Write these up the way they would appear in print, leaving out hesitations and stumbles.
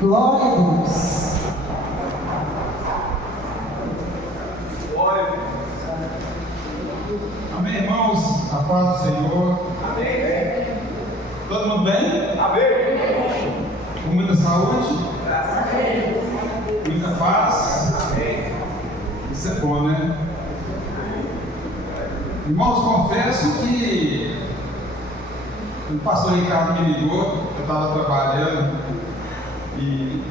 Glória a Deus. Amém, irmãos? A paz do Senhor. Amém. Todo mundo bem? Amém. Com muita saúde? Graças a Deus. Muita paz? Amém. Isso é bom, né? Irmãos, confesso que o pastor Ricardo me ligou, eu estava trabalhando e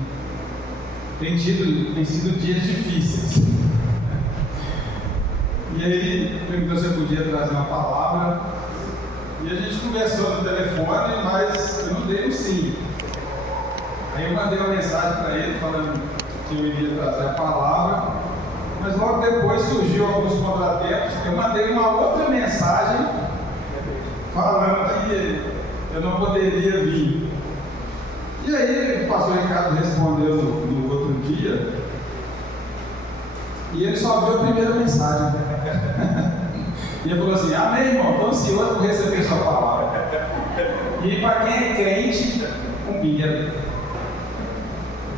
tem sido dias difíceis. E aí ele perguntou se eu podia trazer uma palavra. E a gente conversou no telefone, mas eu não dei um sim. Aí eu mandei uma mensagem para ele falando que eu iria trazer a palavra. Mas logo depois surgiu alguns contratempos. Eu mandei uma outra mensagem falando que eu não poderia vir. E aí o pastor Ricardo respondeu no outro dia. E ele só viu a primeira mensagem. E ele falou assim: amém, irmão, estou ansioso por receber sua palavra. E para quem é crente, com medo.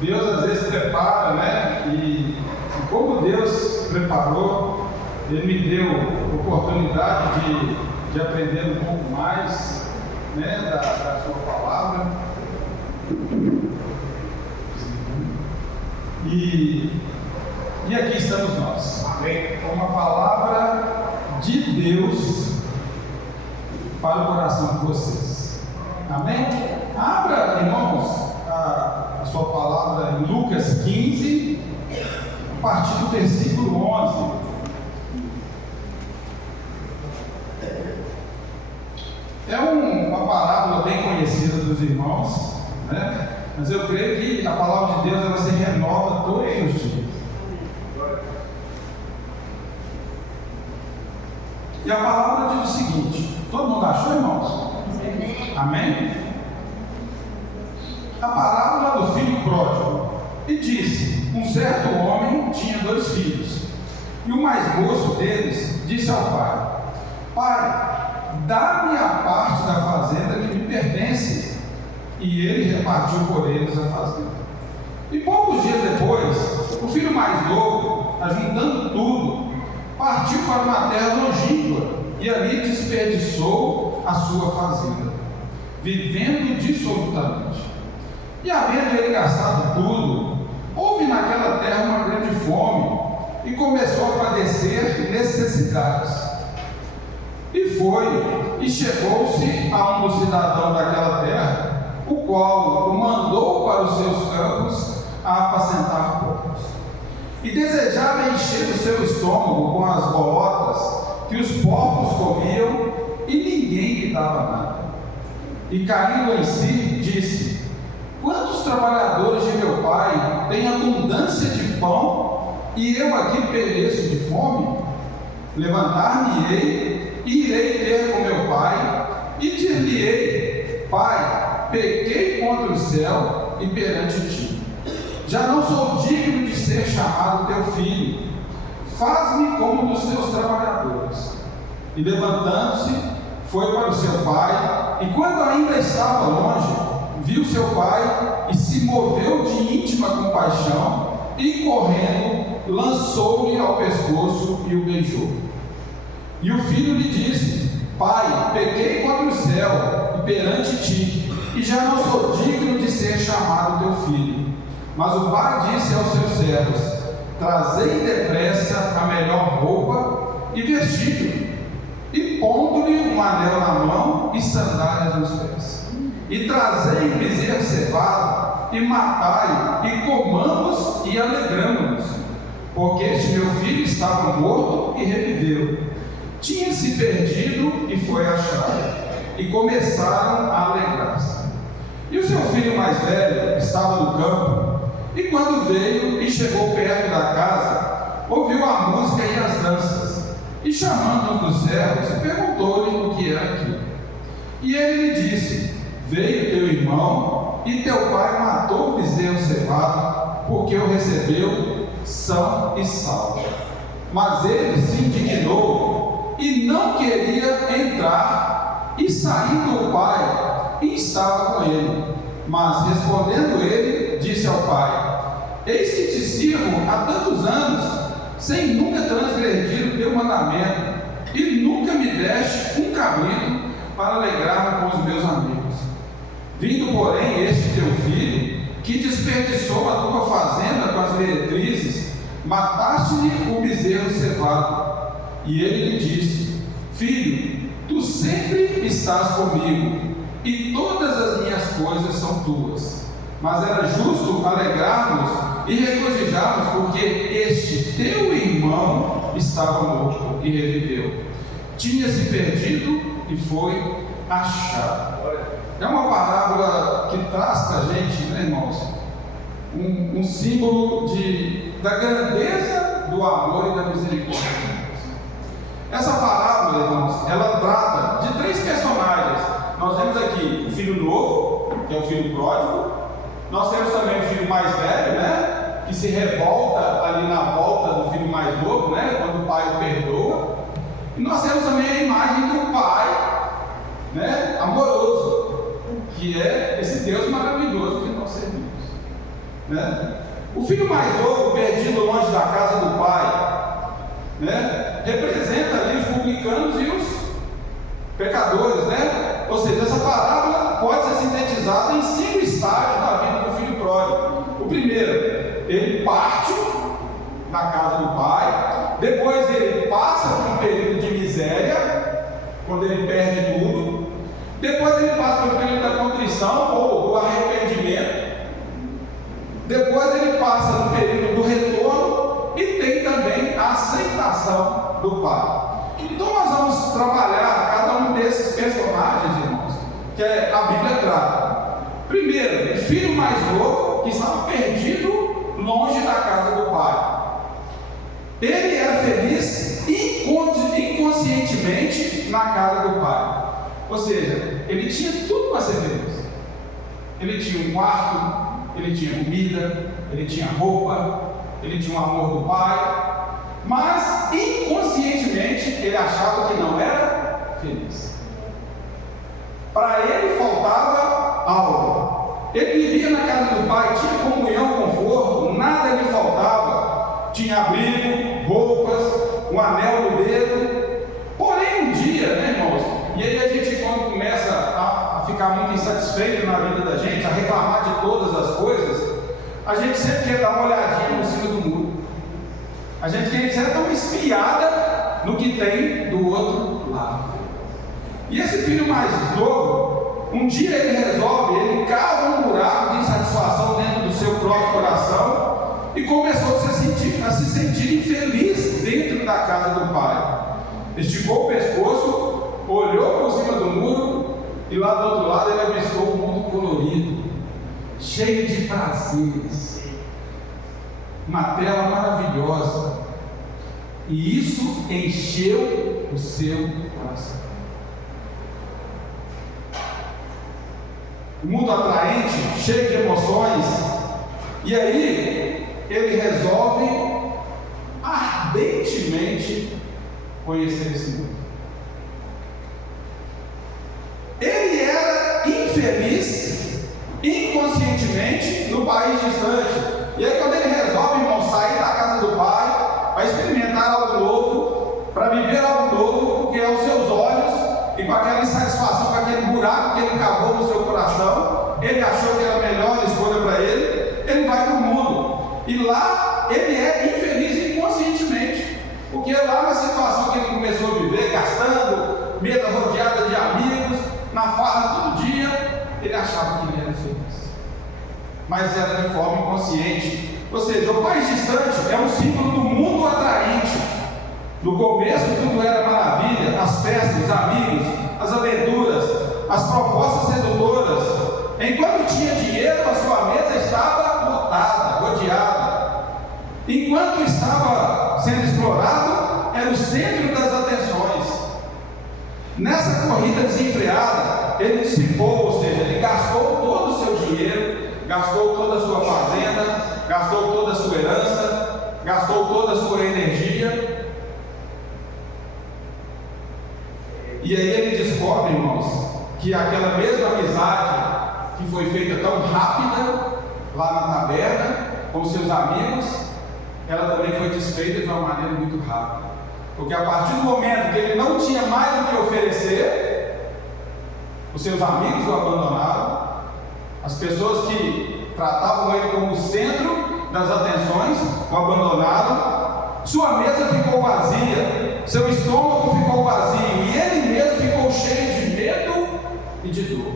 Deus às vezes prepara, né? E como Deus preparou, Ele me deu oportunidade de aprender um pouco mais, né, da sua palavra. E aqui estamos nós, Amém. com uma palavra de Deus para o coração de vocês. Amém? Abra, irmãos, a sua palavra em Lucas 15, a partir do versículo 11. É uma parábola bem conhecida dos irmãos, né? Mas eu creio que a palavra de Deus ela se renova todos os dias. E a palavra diz o seguinte: todo mundo achou, irmãos? Amém? A parábola do filho pródigo. E disse: um certo homem tinha 2 filhos. E o mais moço deles disse ao pai: pai, dá-me a parte da fazenda que me pertence. E ele repartiu por eles a fazenda. E poucos dias depois, o filho mais novo, ajuntando tudo, partiu para uma terra longínqua e ali desperdiçou a sua fazenda, vivendo dissolutamente. E havendo ele gastado tudo, houve naquela terra uma grande fome e começou a padecer necessidades. E foi e chegou-se a um dos cidadãos daquela terra, o qual o mandou para os seus campos a apacentar porcos. E desejava encher o seu estômago com as bolotas que os porcos comiam, e ninguém lhe dava nada. E caindo em si, disse: quantos trabalhadores de meu pai têm abundância de pão, e eu aqui pereço de fome? Levantar-me-ei e irei ter com meu pai, e dir-lhe-ei: pai, pequei contra o céu e perante ti. Já não sou digno de ser chamado teu filho. Faz-me como um dos teus trabalhadores. E levantando-se, foi para o seu pai, e quando ainda estava longe, viu seu pai e se moveu de íntima compaixão, e correndo, lançou-lhe ao pescoço e o beijou. E o filho lhe disse: pai, pequei contra o céu e perante ti, e já não sou digno de ser chamado teu filho. Mas o pai disse aos seus servos: trazei depressa a melhor roupa e vestido, e pondo-lhe um anel na mão e sandálias nos pés. E trazei bezerro cevado, e matai, e comamos e alegramo-nos, porque este meu filho estava morto e reviveu, tinha se perdido e foi achado. E começaram a alegrar-se. E o seu filho mais velho estava no campo, e quando veio e chegou perto da casa, ouviu a música e as danças, e chamando um dos servos, perguntou-lhe o que era aquilo. E ele lhe disse: veio teu irmão, e teu pai matou o bezerro cevado, porque o recebeu são e salvo. Mas ele se indignou e não queria entrar, e saindo o pai, e estava com ele. Mas respondendo ele, disse ao pai: Eis que te sirvo há tantos anos, sem nunca transgredir o teu mandamento, e nunca me deste um cabrito para alegrar-me com os meus amigos. Vindo, porém, este teu filho, que desperdiçou a tua fazenda com as meretrizes, mataste-lhe o bezerro cevado. E ele lhe disse: Filho, tu sempre estás comigo, e todas as minhas coisas são tuas. Mas era justo alegrarmos e regozijarmos, porque este teu irmão estava morto e reviveu, tinha-se perdido e foi achado. É uma parábola que traz para a gente, né, irmãos, um símbolo da grandeza do amor e da misericórdia de Deus. Essa parábola, irmãos, ela trata de 3 personagens. Nós temos aqui o filho novo, que é o filho pródigo. Nós temos também o filho mais velho, né, que se revolta ali na volta do filho mais novo, né, quando o pai o perdoa. E nós temos também a imagem do pai, né, amoroso, que é esse Deus maravilhoso que nós servimos, né? O filho mais novo, perdido longe da casa do pai, né, representa ali os publicanos e os pecadores, né? Ou seja, essa parábola pode ser sintetizada em 5 estágios da vida do filho pródigo. O primeiro, ele parte na casa do pai. Depois ele passa por um período de miséria, quando ele perde tudo. Depois ele passa pelo período da contrição ou do arrependimento. Depois ele passa no período do retorno e tem também a aceitação do pai. Então nós vamos trabalhar cada um desses personagens, irmãos, que a Bíblia trata. Primeiro, o filho mais novo, que estava perdido longe da casa do pai. Ele era feliz inconscientemente na casa do pai. Ou seja, ele tinha tudo para ser feliz. Ele tinha um quarto, ele tinha comida, ele tinha roupa, ele tinha o amor do pai. Mas inconscientemente ele achava que não era feliz. Para ele faltava algo. Ele vivia na casa do pai, tinha comunhão, conforto, nada lhe faltava. Tinha abrigo, roupas, um anel no dedo. Porém, um dia, né, irmãos? E aí a gente, quando começa a ficar muito insatisfeito na vida da gente, a reclamar de todas as coisas, a gente sempre quer dar uma olhadinha por cima do muro. A gente quer sempre dar uma espiada no que tem do outro lado. E esse filho mais novo, um dia ele cava um buraco de insatisfação dentro do seu próprio coração e começou a se sentir infeliz dentro da casa do pai. Esticou o pescoço, olhou por cima do muro e lá do outro lado ele avistou um mundo colorido, cheio de prazeres, uma tela maravilhosa, e isso encheu o seu coração. O mundo atraente, cheio de emoções, e aí ele resolve ardentemente conhecer esse mundo. Ele era infeliz inconscientemente no país distante. E aí quando ele resolve, irmão, sair da casa do pai para experimentar algo novo, para viver algo novo, porque aos seus olhos e com aquela insatisfação, com aquele buraco que ele cavou no seu coração, ele achou que era a melhor escolha para ele vai para o mundo. E lá ele é infeliz inconscientemente, porque lá na situação que ele começou a viver, gastando, mesa rodeada de amigos, na farra todo dia, ele achava que ele era feliz, mas era de forma inconsciente. Ou seja, o país distante é um símbolo do mundo atraente. No começo tudo era maravilha, as festas, os amigos, as aventuras, as propostas sedutoras. Enquanto tinha dinheiro, a sua mesa estava lotada, rodeada. Enquanto estava sendo explorado, era o centro das atenções. Nessa corrida desenfreada, ele dissipou, ou seja, ele gastou todo o seu dinheiro, gastou toda a sua fazenda, gastou toda a sua herança, gastou toda a sua energia. E aí ele descobre, irmãos, que aquela mesma amizade que foi feita tão rápida lá na taberna com seus amigos, ela também foi desfeita de uma maneira muito rápida. Porque a partir do momento que ele não tinha mais o que oferecer, os seus amigos o abandonaram, as pessoas que tratavam ele como o centro das atenções o abandonaram, sua mesa ficou vazia, seu estômago ficou vazio e ele mesmo ficou cheio de medo e de dor.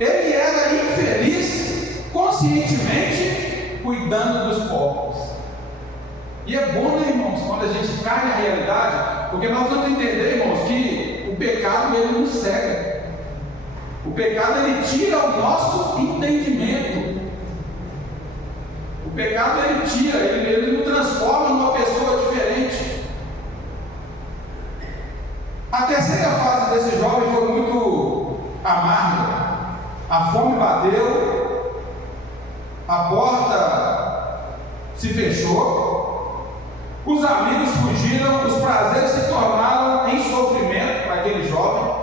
Ele era infeliz conscientemente cuidando dos pobres. E é bom, né, irmãos, quando a gente cai na realidade, porque nós vamos entender, irmãos, que o pecado ele nos cega. O pecado ele tira o nosso entendimento. O pecado ele tira, ele nos transforma numa pessoa diferente. A terceira fase desse jovem foi muito amarga. A fome bateu, a porta se fechou, os amigos fugiram, os prazeres se tornaram em sofrimento para aquele jovem.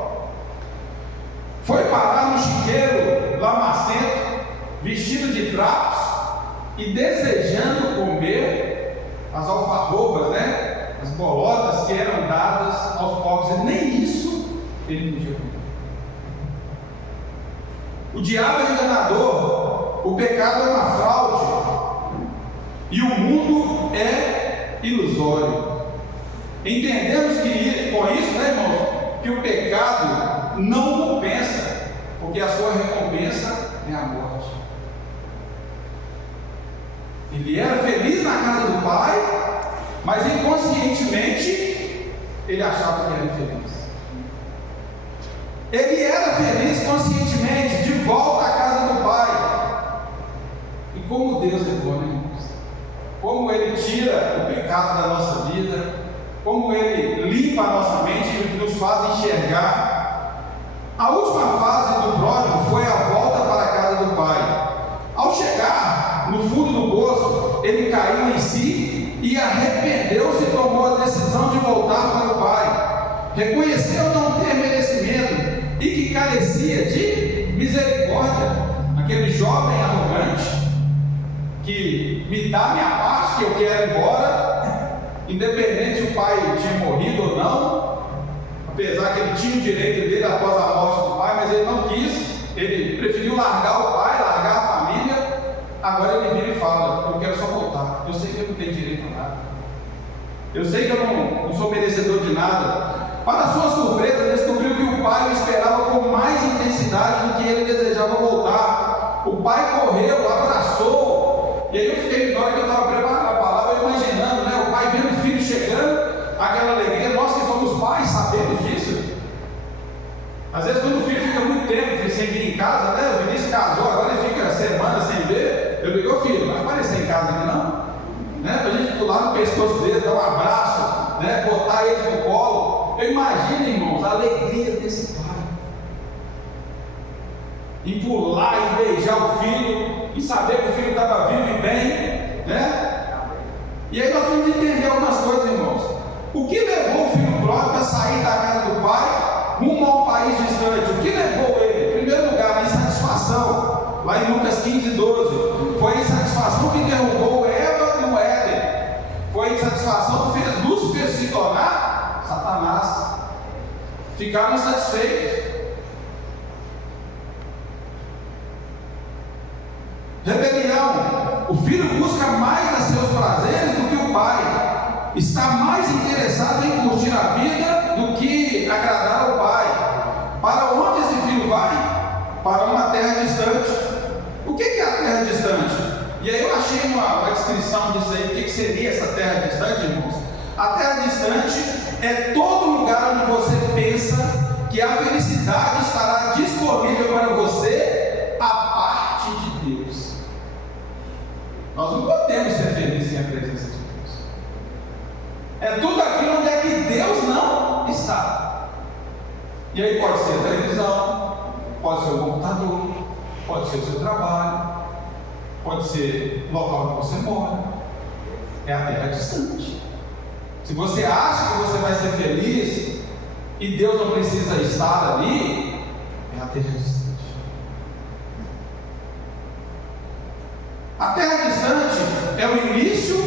Foi parar no chiqueiro lamacento, vestido de trapos e desejando comer as alfarrobas, né? As bolotas que eram dadas aos pobres, e nem isso ele podia comer. O diabo é enganador, o pecado é uma fraude e o mundo é ilusório. Entendemos que com isso, né, irmãos, que o pecado não compensa, porque a sua recompensa é a morte. Ele era feliz na casa do pai, mas inconscientemente ele achava que era infeliz. Ele era feliz conscientemente de volta à casa do pai. E como Deus é bom, né, irmãos? Como Ele tira o pecado da nossa vida, como Ele limpa a nossa mente e nos faz enxergar. A última fase do pródigo foi a volta para a casa do pai. Ao chegar no fundo do poço, ele caiu em si e arrependeu-se e tomou a decisão de voltar para o pai. Reconheceu não ter merecimento e que carecia de misericórdia. Aquele jovem arrogante que me dá minha parte, que eu quero ir embora, independente se o pai tinha morrido ou não, apesar que ele tinha o direito dele após a morte do pai, mas ele não quis, ele preferiu largar o pai, largar a família. Agora ele vira e fala: eu quero só voltar, eu sei que eu não tenho direito a nada, eu sei que eu não sou merecedor de nada. Para sua surpresa, descobriu que o pai o esperava com mais intensidade do que ele desejava voltar. O pai correu, abraçou, e aí eu fiquei, na hora que eu estava preparando a palavra, imaginando, né, o pai vendo o filho chegando, aquela alegria. Nós que somos pais sabemos disso. Às vezes quando o filho fica muito tempo sem vir em casa, né, o Vinícius casou, agora ele fica semanas sem ver, eu digo: ô filho, não vai aparecer em casa aqui não, né, para a gente pular no pescoço dele, dar um abraço, né, botar ele no colo. Eu imagino, irmãos, a alegria desse pai em pular e beijar o filho e saber que o filho estava vivo e bem, né? E aí nós vamos entender algumas coisas, irmãos. O que levou o filho pródigo a sair da casa do pai rumo a um país distante? O que levou ele? Em primeiro lugar, a insatisfação. Lá em Lucas 15:12, foi a insatisfação que derrubou Eva no Éden. Foi a insatisfação que fez Lúcifer se tornar Satanás. Ficaram insatisfeitos. Rebelião. O filho busca mais a seus prazeres do que o pai. Está mais interessado em curtir a vida do que agradar ao pai. Para onde esse filho vai? Para uma terra distante. O que é a terra distante? E aí eu achei uma descrição disso aí. O que seria essa terra distante, irmãos? A terra distante é todo lugar onde você pensa que a felicidade estará disponível para você a parte de Deus. Nós não podemos ser felizes sem a presença de Deus. É tudo aquilo onde é que Deus não está. E aí pode ser a televisão, pode ser o computador, pode ser o seu trabalho, pode ser o local onde você mora. É a terra distante. Se você acha que você vai ser feliz e Deus não precisa estar ali, é a terra distante. A terra distante é o início,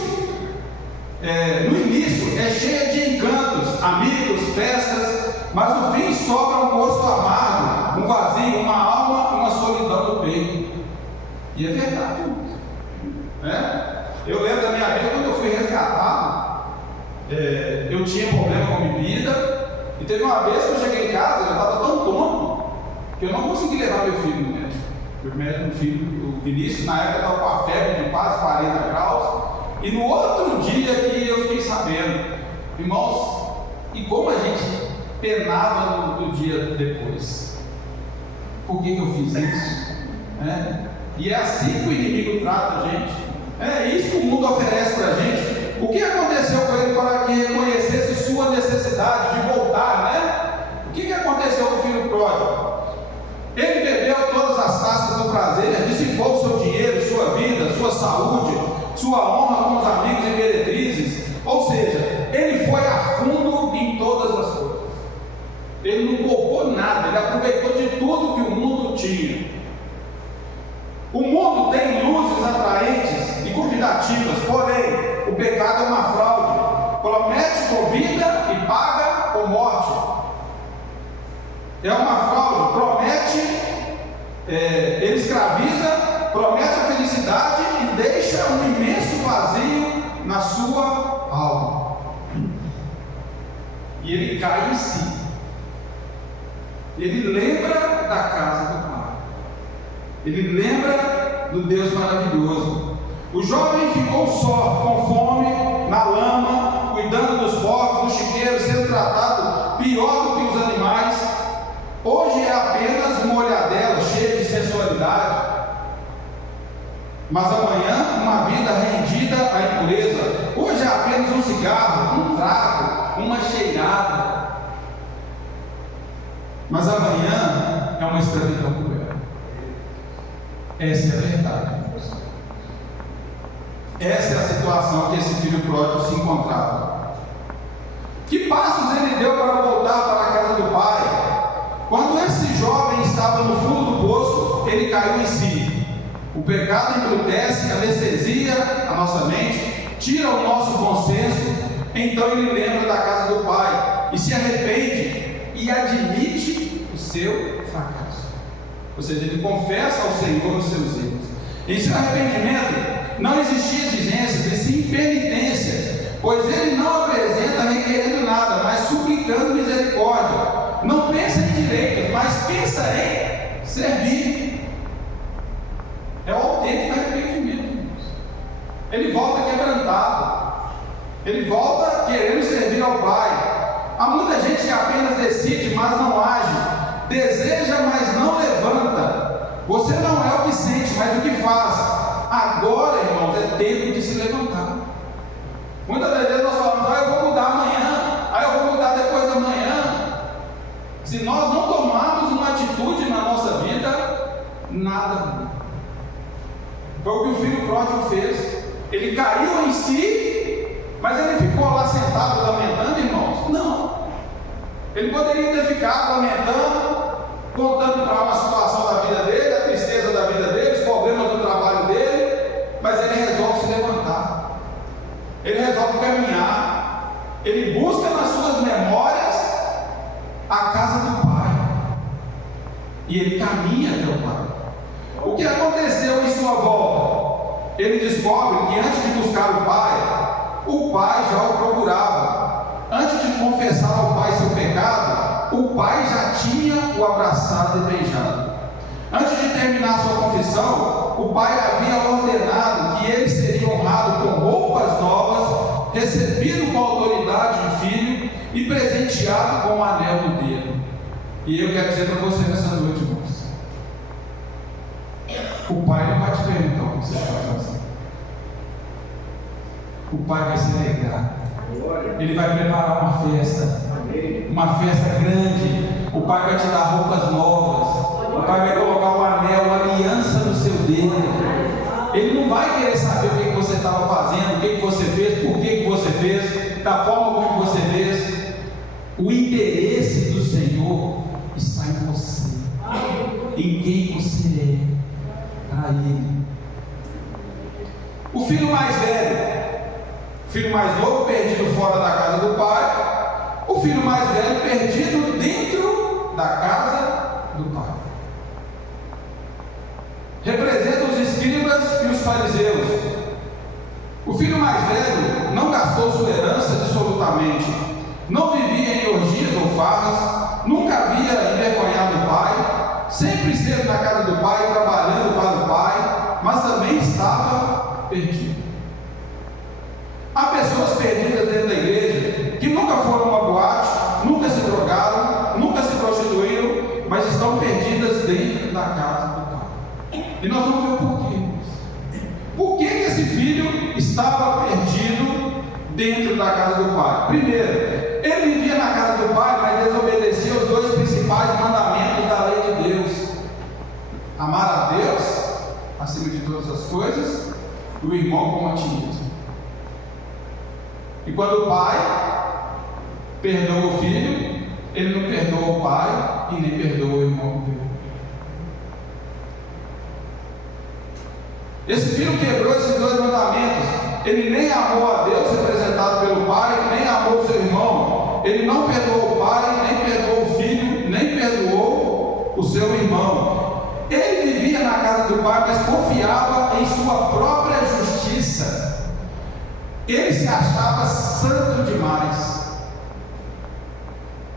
no início é cheia de encantos, amigos, festas, mas no fim sobra um gosto amargo, um vazio, uma alma e uma solidão no peito. E é verdade, né? Eu lembro da minha vida, quando eu fui resgatado, eu tinha problema com bebida, e teve uma vez que eu cheguei em casa, eu estava tão tonto, que eu não consegui levar meu filho no médico. Meu filho, o Vinícius, na época estava com a febre de quase 40 graus, e no outro dia que eu fiquei sabendo, irmãos, e como a gente penava no dia depois. Por que eu fiz isso? E é assim que o inimigo trata a gente. É isso que o mundo oferece para a gente. O que aconteceu com ele para que reconhecesse sua necessidade de voltar, né? O que aconteceu com o filho pródigo? Ele bebeu todas as taças do prazer, dissipou seu dinheiro, sua vida, sua saúde, sua honra com os amigos e meretrizes. Ou seja, ele foi a fundo em todas as coisas. Ele não poupou nada, ele aproveitou de tudo que o mundo tinha. O mundo tem luzes atraentes e convidativas, porém, o pecado é uma fraude. Promete com vida e paga com morte. É uma fraude, promete, ele escraviza, promete a felicidade e deixa um imenso vazio na sua alma. E ele cai em si. Ele lembra da casa do Pai. Ele lembra do Deus maravilhoso. O jovem ficou só, com fome, na lama, cuidando dos porcos, no chiqueiro, sendo tratado pior do que os animais. Hoje é apenas uma olhadela cheia de sensualidade, mas amanhã uma vida rendida à impureza. Hoje é apenas um cigarro, um trago, uma cheirada, mas amanhã é uma escravidão cruel. Essa é a verdade. Essa é a situação que esse filho pródigo se encontrava. Que passos ele deu para voltar para a casa do pai? Quando esse jovem estava no fundo do poço, ele caiu em si. O pecado embrutece, anestesia a nossa mente, tira o nosso bom senso. Então ele lembra da casa do pai e se arrepende e admite o seu fracasso. Ou seja, ele confessa ao Senhor os seus erros. Em seu arrependimento não existia exigências, e sim penitência, pois ele não apresenta requerendo nada, mas suplicando misericórdia. Não pensa em direitos, mas pensa em servir. É o autêntico arrependimento. Ele volta quebrantado. Ele volta querendo servir ao Pai. Há muita gente que apenas decide, mas não age. Deseja, mas não levanta. Você não é o que sente, mas o que faz. Agora, irmãos, é tempo de se levantar. Muitas das vezes nós falamos, eu vou mudar amanhã, eu vou mudar depois da manhã. Se nós não tomarmos uma atitude na nossa vida, nada muda. Foi o que o filho pródigo fez. Ele caiu em si, mas ele ficou lá sentado lamentando, irmãos? Não. Ele poderia ter ficado lamentando, contando para uma situação da vida dele, a tristeza da vida dele, os problemas do trabalho dele, mas ele resolve se levantar. Ele resolve caminhar. Ele busca nas suas memórias a casa do Pai. E ele caminha até o Pai. O que aconteceu em sua volta? Ele descobre que antes de buscar o Pai já o procurava. Antes de confessar ao Pai seu pecado, o Pai já tinha o abraçado e beijado. Antes de terminar sua confissão, o Pai havia ordenado que ele seria honrado com roupas novas, recebido com autoridade de filho e presenteado com um anel no dedo. E eu quero dizer para você nessa noite, irmãos, o Pai não vai te perguntar o que você vai fazer. O Pai vai se alegrar. Ele vai preparar uma festa grande. O Pai vai te dar roupas novas. O Pai vai colocar um anel, uma aliança no seu dedo. Ele não vai querer saber o que você estava fazendo, o que você fez, por que você fez, da forma como você fez. O interesse do Senhor está em você, em quem você é para Ele. O filho mais velho, o filho mais novo perdido fora da casa do pai, o filho mais velho perdido dentro da casa do pai. Representa os escribas e os fariseus. O filho mais velho não gastou sua herança absolutamente, não vivia em orgias ou farras, nunca havia envergonhado o pai, sempre esteve na casa do pai, trabalhando para o pai, mas também estava perdido. Há pessoas perdidas dentro da igreja que nunca foram a uma boate, nunca se drogaram, nunca se prostituíram, mas estão perdidas dentro da casa do pai. E nós vamos ver o porquê. Por que esse filho estava perdido dentro da casa do pai? Primeiro, ele vivia na casa do pai, mas desobedecia os dois principais mandamentos da lei de Deus: amar a Deus acima de todas as coisas e o irmão como a ti mesmo. E quando o pai perdoa o filho, ele não perdoa o pai e nem perdoa o irmão dele. Esse filho quebrou esses dois mandamentos. Ele nem amou a Deus, representado pelo pai, nem amou seu irmão. Ele não perdoou o pai, nem perdoou o filho, nem perdoou o seu irmão. Ele vivia na casa do pai, mas confiava em sua própria justiça. Ele se achava santo demais.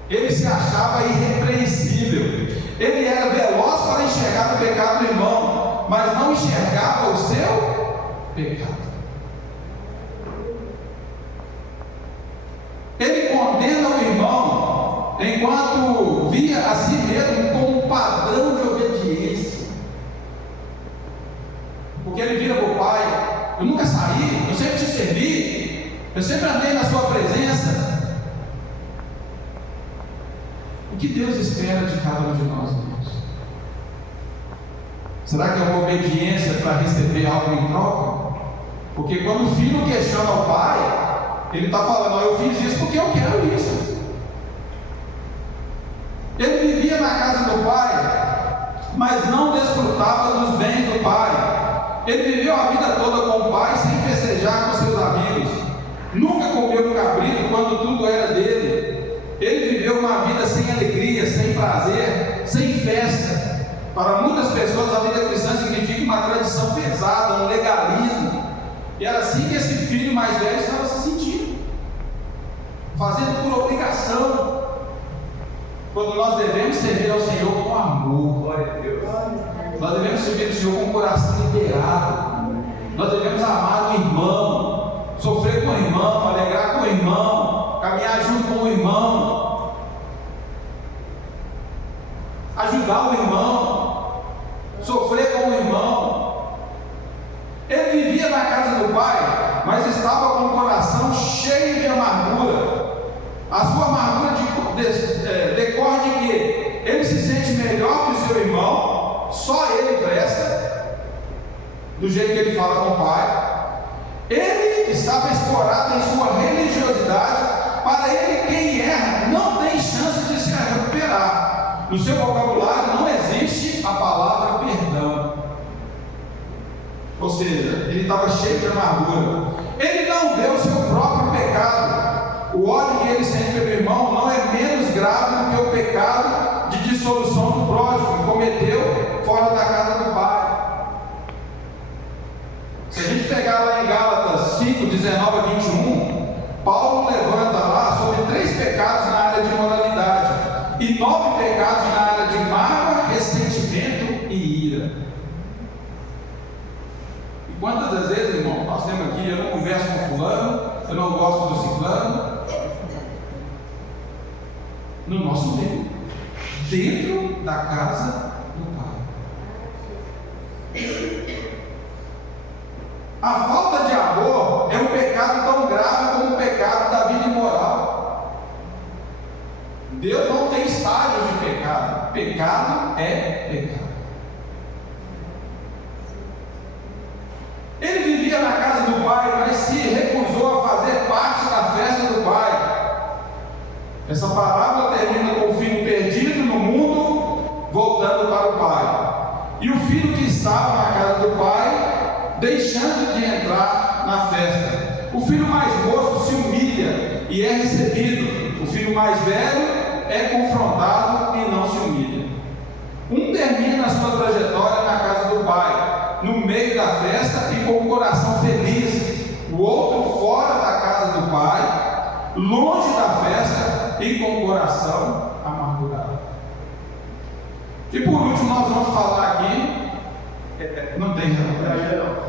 Ele se achava irrepreensível. Ele era veloz para enxergar o pecado do irmão, mas não enxergava o seu pecado. Ele condena o irmão enquanto via a si mesmo como um padrão de obediência. Porque ele vira para o pai: eu nunca saí, eu sempre te servi, eu sempre andei na sua presença. O que Deus espera de cada um de nós, irmãos? Será que é uma obediência para receber algo em troca? Porque quando o filho questiona o pai, ele está falando: eu fiz isso porque eu quero isso. Ele vivia na casa do pai, mas não desfrutava dos bens do pai. Ele viveu a vida toda com o pai, sem festejar com seus amigos. Nunca comeu um cabrito quando tudo era dele. Ele viveu uma vida sem alegria, sem prazer, sem festa. Para muitas pessoas, a vida cristã significa uma tradição pesada, um legalismo. E era assim que esse filho mais velho estava se sentindo, fazendo por obrigação, quando nós devemos servir ao Senhor com amor. Glória a Deus. Nós devemos servir ao Senhor com o coração liberado. Nós devemos amar o irmão, sofrer com o irmão, alegrar com o irmão, caminhar junto com o irmão, ajudar o irmão, sofrer com o irmão. Ele vivia na casa do pai, mas estava com o coração cheio de amargura. A sua amargura decorre de que ele se sente melhor que o seu irmão, só ele presta, do jeito que ele fala com o pai. Ele estava escorado em sua religiosidade. Para ele, quem erra não tem chance de se recuperar. No seu vocabulário não existe a palavra perdão. Ou seja, ele estava cheio de amargura. Ele não vê o seu próprio pecado. O ódio que ele sente pelo irmão não é menos grave do que o pecado de dissolução do pródigo que cometeu fora da casa do pai. Se a gente pegar lá em Gálatas 5, 19 a 21, Paulo levanta lá sobre 3 pecados na área de moralidade e 9 pecados na área de mágoa, ressentimento e ira. E quantas das vezes, irmão, nós temos aqui: eu não converso com fulano, eu não gosto do ciclano. No nosso meio, dentro da casa do pai. A falta de amor é um pecado tão grave como o pecado da vida imoral. Deus não tem estágio de pecado. Pecado é pecado. Ele vivia na casa do pai, mas se recusou a fazer parte da festa do pai. Essa parábola termina com o filho perdido no mundo, voltando para o pai. E o filho que estava na casa do pai deixando de entrar na festa. O filho mais moço se humilha e é recebido. O filho mais velho é confrontado e não se humilha. Um termina a sua trajetória na casa do pai, no meio da festa e com o coração feliz. O outro fora da casa do pai, longe da festa e com o coração amargurado. E por último nós vamos falar aqui, não tem relógio.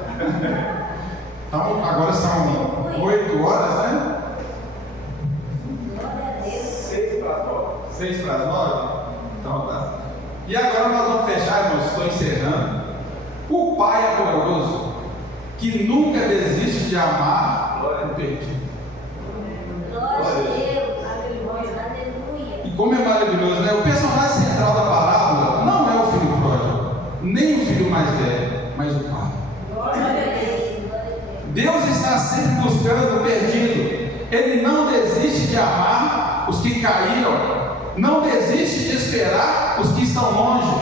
Então, agora são 8 horas, né? 6 para as 9? Então tá. E agora nós vamos fechar, irmãos, estou encerrando. O pai amoroso que nunca desiste de amar o perdido. Glória a Deus, aleluia. E como é maravilhoso, né? O personagem central da parábola não é o filho pródigo, nem o filho mais velho, mas o pai. Glória a Deus, glória a Deus. Deus está sempre buscando o perdido. Ele não desiste de amar os que caíram, não desiste de esperar os que estão longe,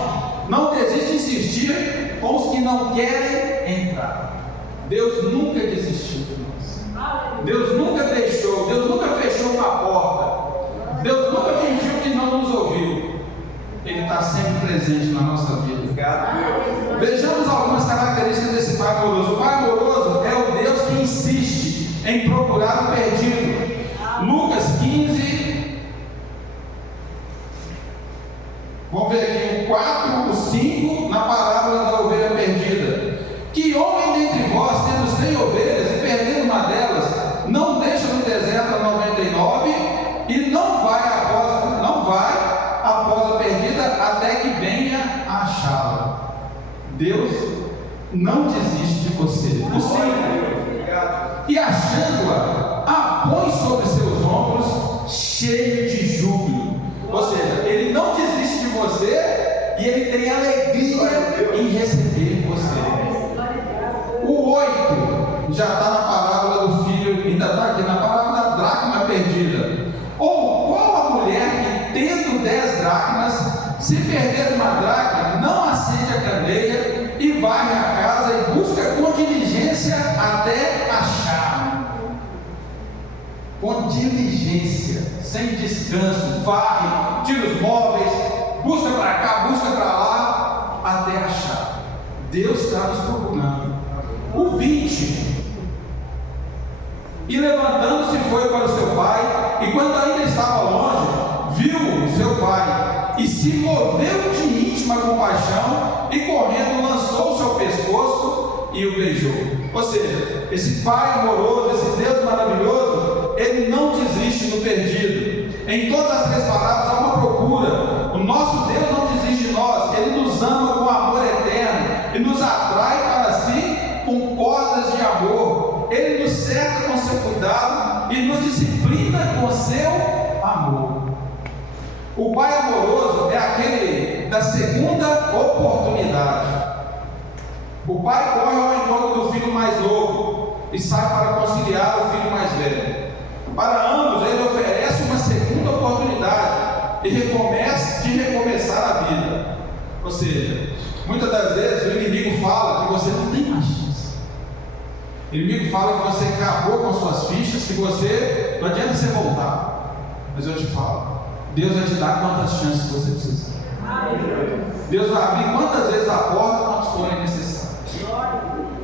não desiste de insistir com os que não querem entrar. Deus nunca desistiu de nós. Deus nunca deixou, Deus nunca fechou uma porta. Deus nunca fingiu que não nos ouviu. Ele está sempre presente na nossa vida. Vejamos algumas características desse pai amoroso. O pai amoroso é o Deus que insiste em procurar o perdido. Lucas 15, vamos ver aqui o 4, o 5, na parábola da ovelha perdida. Que homem dentre vós, tendo 100 ovelhas e perdendo uma delas, não deixa no deserto a 99 e não vai após a perdida até que venha a achá-la? Deus não desiste de você. O 5, e achando-a, a põe sobre seus ombros, cheio de júbilo. Ou seja, ele não desiste de você e ele tem alegria em receber você. O 8 já está na parábola do filho, ainda está aqui na parábola da dracma perdida. Ou qual a mulher que, tendo 10 dracmas, se perder uma dracma, não acende a candeia e varre a casa e busca com diligência até achar? Com diligência, sem descanso, varre, tira os móveis, busca para cá, busca para lá, até achar. Deus está nos procurando. O 20, e levantando-se foi para o seu pai, e quando ainda estava longe, viu o seu pai, e se moveu de íntima compaixão, e correndo lançou-se ao pescoço e o beijou. Ou seja, esse pai amoroso, esse Deus maravilhoso, ele não desiste do perdido. Em todas as 3 palavras há uma procura. O nosso Deus não desiste de nós, ele nos ama com amor eterno e nos atrai para si com cordas de amor. Ele nos cerca com seu cuidado e nos disciplina com seu amor. O pai amoroso é aquele da segunda oportunidade. O pai corre ao encontro do filho mais novo e sai para conciliar o filho mais velho. Para ambos ele oferece uma segunda oportunidade de recomeçar a vida. Ou seja, muitas das vezes o inimigo fala que você não tem mais chance. O inimigo fala que você acabou com suas fichas, que você não adianta você voltar. Mas eu te falo, Deus vai te dar quantas chances você precisar. Deus vai abrir quantas vezes a porta, quantas forem necessárias,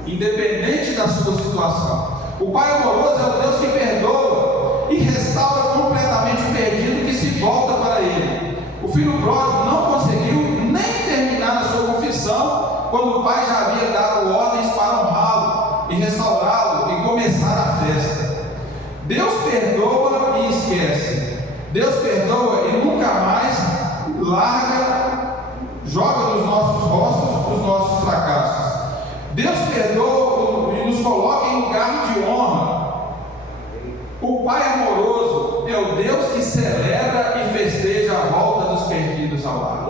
independente da sua situação. O pai amoroso é o Deus que perdoa e restaura completamente o perdido que se volta para ele. O filho pródigo não conseguiu nem terminar a sua confissão quando o pai já havia dado ordens para honrá-lo e restaurá-lo e começar a festa. Deus perdoa e esquece. Deus perdoa e nunca mais joga nos nossos rostos os nossos fracassos. Deus perdoa e nos coloca em lugar de honra. O Pai amoroso é o Deus que celebra e festeja a volta dos perdidos ao lar.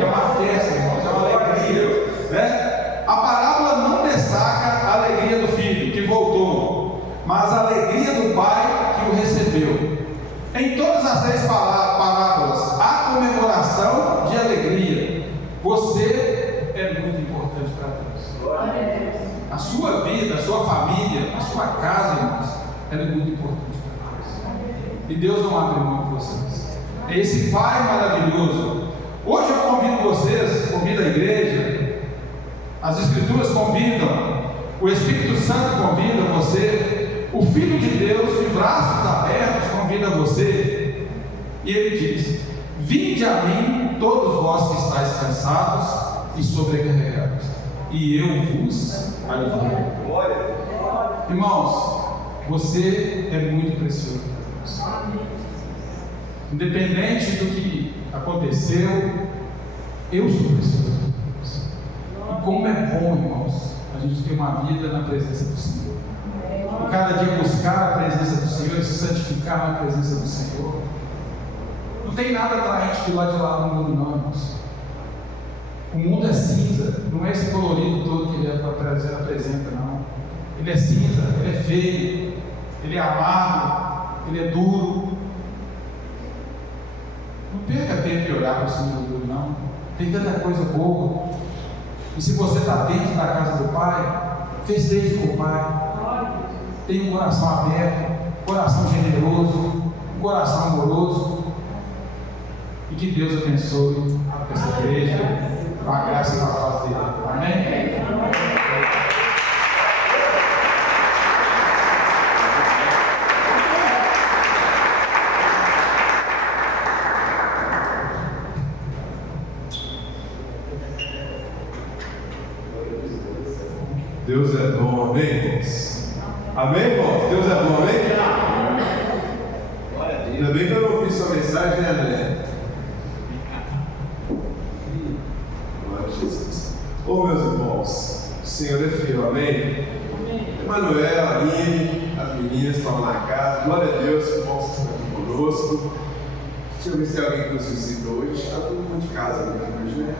É uma festa, irmãos, é uma alegria, né? A parábola não destaca a alegria do filho que voltou, mas a alegria do pai que o recebeu. Em todas as 3 parábolas há comemoração de alegria. Você é muito importante para Deus. Glória a Deus. A sua vida, a sua família, a sua casa, irmãos, ela é muito importante para Deus. E Deus não abre mão de vocês. É esse Pai maravilhoso. Hoje eu convido vocês, convido a igreja, as Escrituras convidam, o Espírito Santo convida você, o Filho de Deus, de braços abertos, convida você, e ele diz: vinde a mim, todos vós que estáis cansados e sobrecarregados, e eu vos aliviarei. Irmãos, você é muito precioso para Deus. Independente do que aconteceu, eu sou precioso para Deus. E como é bom, irmãos, a gente ter uma vida na presença do Senhor. E cada dia buscar a presença do Senhor e se santificar na presença do Senhor. Não tem nada atraente de lá no mundo, não, irmãos. O mundo é cinza, não é esse colorido todo que ele apresenta, não. Ele é cinza, ele é feio, ele é amargo, ele é duro. Não perca tempo em olhar para o Senhor duro, não. Tem tanta coisa boa. E se você está dentro da casa do Pai, festeje com o Pai. Tenha um coração aberto, um coração generoso, um coração amoroso. E que Deus abençoe essa igreja com a graça e com a paz dele. Amém? Deus é bom, amém, irmãos? Amém, irmãos? Deus é bom, amém? Ainda bem que eu não ouvi sua mensagem, né, André? Glória a Jesus. Ô, meus irmãos, o Senhor é fiel, amém? Emanuel, Aline, as meninas estão lá na casa, glória a Deus, que bom que vocês estão aqui conosco. Deixa eu ver se alguém que nos visita hoje. Está todo mundo de casa aqui hoje, né?